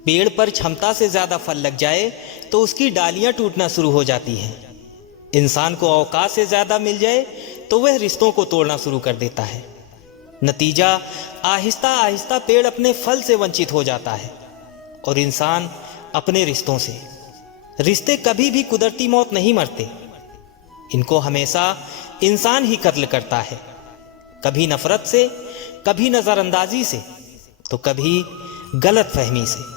पेड़ पर क्षमता से ज्यादा फल लग जाए तो उसकी डालियां टूटना शुरू हो जाती हैं। इंसान को औकात से ज्यादा मिल जाए तो वह रिश्तों को तोड़ना शुरू कर देता है। नतीजा, आहिस्ता आहिस्ता पेड़ अपने फल से वंचित हो जाता है और इंसान अपने रिश्तों से। रिश्ते कभी भी कुदरती मौत नहीं मरते, इनको हमेशा इंसान ही कत्ल करता है। कभी नफरत से, कभी नजरअंदाजी से, तो कभी गलत फहमी से।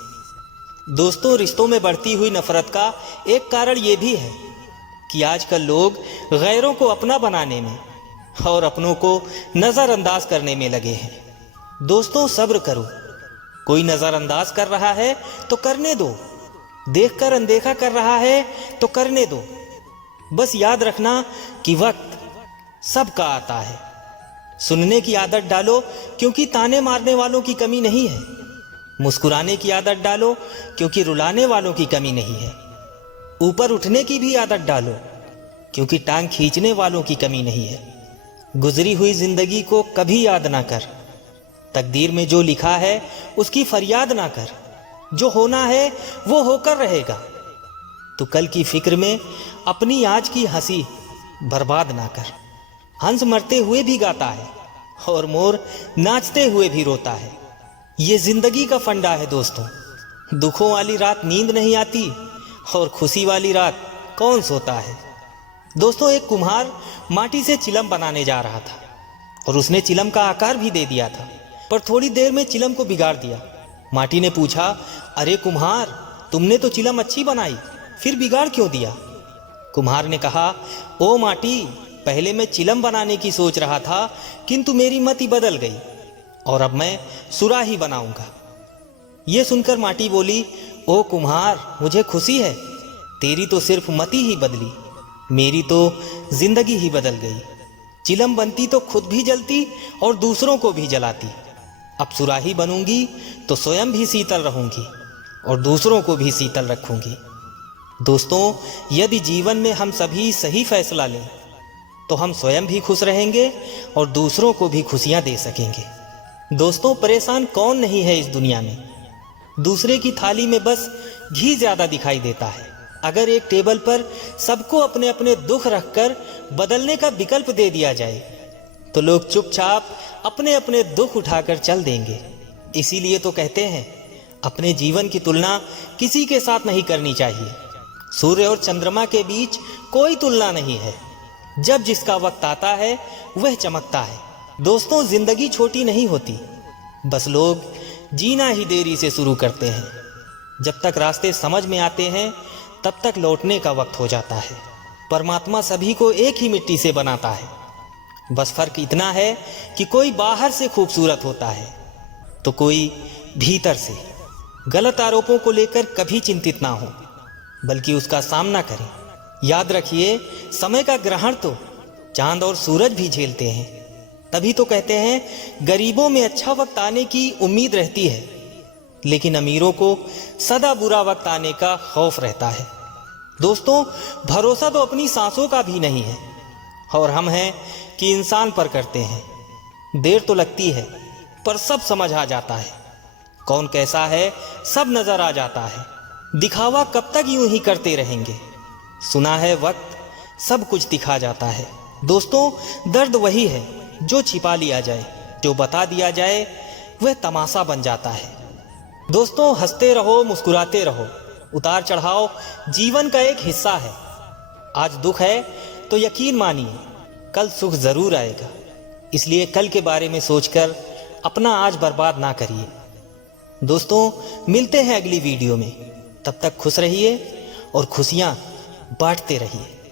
दोस्तों, रिश्तों में बढ़ती हुई नफरत का एक कारण यह भी है कि आजकल लोग गैरों को अपना बनाने में और अपनों को नजरअंदाज करने में लगे हैं। दोस्तों, सब्र करो। कोई नजरअंदाज कर रहा है तो करने दो, देखकर अनदेखा कर रहा है तो करने दो। बस याद रखना कि वक्त सबका आता है। सुनने की आदत डालो, क्योंकि ताने मारने वालों की कमी नहीं है। मुस्कुराने की आदत डालो, क्योंकि रुलाने वालों की कमी नहीं है। ऊपर उठने की भी आदत डालो, क्योंकि टांग खींचने वालों की कमी नहीं है। गुजरी हुई जिंदगी को कभी याद ना कर। तकदीर में जो लिखा है उसकी फरियाद ना कर। जो होना है वो होकर रहेगा। तो कल की फिक्र में अपनी आज की हंसी बर्बाद ना कर। हंस मरते हुए भी गाता है और मोर नाचते हुए भी रोता है। ये जिंदगी का फंडा है दोस्तों। दुखों वाली रात नींद नहीं आती और खुशी वाली रात कौन सोता है। दोस्तों, एक कुम्हार माटी से चिलम बनाने जा रहा था और उसने चिलम का आकार भी दे दिया था, पर थोड़ी देर में चिलम को बिगाड़ दिया। माटी ने पूछा, अरे कुम्हार, तुमने तो चिलम अच्छी बनाई, फिर बिगाड़ क्यों दिया? कुम्हार ने कहा, ओ माटी, पहले मैं चिलम बनाने की सोच रहा था, किंतु मेरी मति बदल गई और अब मैं सुराही बनाऊंगा। ये सुनकर माटी बोली, ओ कुम्हार, मुझे खुशी है। तेरी तो सिर्फ मति ही बदली, मेरी तो जिंदगी ही बदल गई। चिलम बनती तो खुद भी जलती और दूसरों को भी जलाती। अब सुराही बनूंगी तो स्वयं भी शीतल रहूंगी और दूसरों को भी शीतल रखूंगी। दोस्तों, यदि जीवन में हम सभी सही फैसला लें तो हम स्वयं भी खुश रहेंगे और दूसरों को भी खुशियां दे सकेंगे। दोस्तों, परेशान कौन नहीं है इस दुनिया में। दूसरे की थाली में बस घी ज्यादा दिखाई देता है। अगर एक टेबल पर सबको अपने अपने दुख रखकर बदलने का विकल्प दे दिया जाए तो लोग चुपचाप अपने अपने दुख उठाकर चल देंगे। इसीलिए तो कहते हैं, अपने जीवन की तुलना किसी के साथ नहीं करनी चाहिए। सूर्य और चंद्रमा के बीच कोई तुलना नहीं है। जब जिसका वक्त आता है वह चमकता है। दोस्तों, जिंदगी छोटी नहीं होती, बस लोग जीना ही देरी से शुरू करते हैं। जब तक रास्ते समझ में आते हैं तब तक लौटने का वक्त हो जाता है। परमात्मा सभी को एक ही मिट्टी से बनाता है, बस फर्क इतना है कि कोई बाहर से खूबसूरत होता है तो कोई भीतर से। गलत आरोपों को लेकर कभी चिंतित ना हो, बल्कि उसका सामना करें। याद रखिए, समय का ग्रहण तो चांद और सूरज भी झेलते हैं। तभी तो कहते हैं, गरीबों में अच्छा वक्त आने की उम्मीद रहती है, लेकिन अमीरों को सदा बुरा वक्त आने का खौफ रहता है। दोस्तों, भरोसा तो अपनी सांसों का भी नहीं है और हम हैं कि इंसान पर करते हैं। देर तो लगती है पर सब समझ आ जाता है। कौन कैसा है सब नजर आ जाता है। दिखावा कब तक यूं ही करते रहेंगे। सुना है वक्त सब कुछ दिखा जाता है। दोस्तों, दर्द वही है जो छिपा लिया जाए, जो बता दिया जाए वह तमाशा बन जाता है। दोस्तों, हंसते रहो, मुस्कुराते रहो। उतार चढ़ाव जीवन का एक हिस्सा है। आज दुख है तो यकीन मानिए कल सुख जरूर आएगा। इसलिए कल के बारे में सोचकर अपना आज बर्बाद ना करिए। दोस्तों, मिलते हैं अगली वीडियो में। तब तक खुश रहिए और खुशियां बांटते रहिए।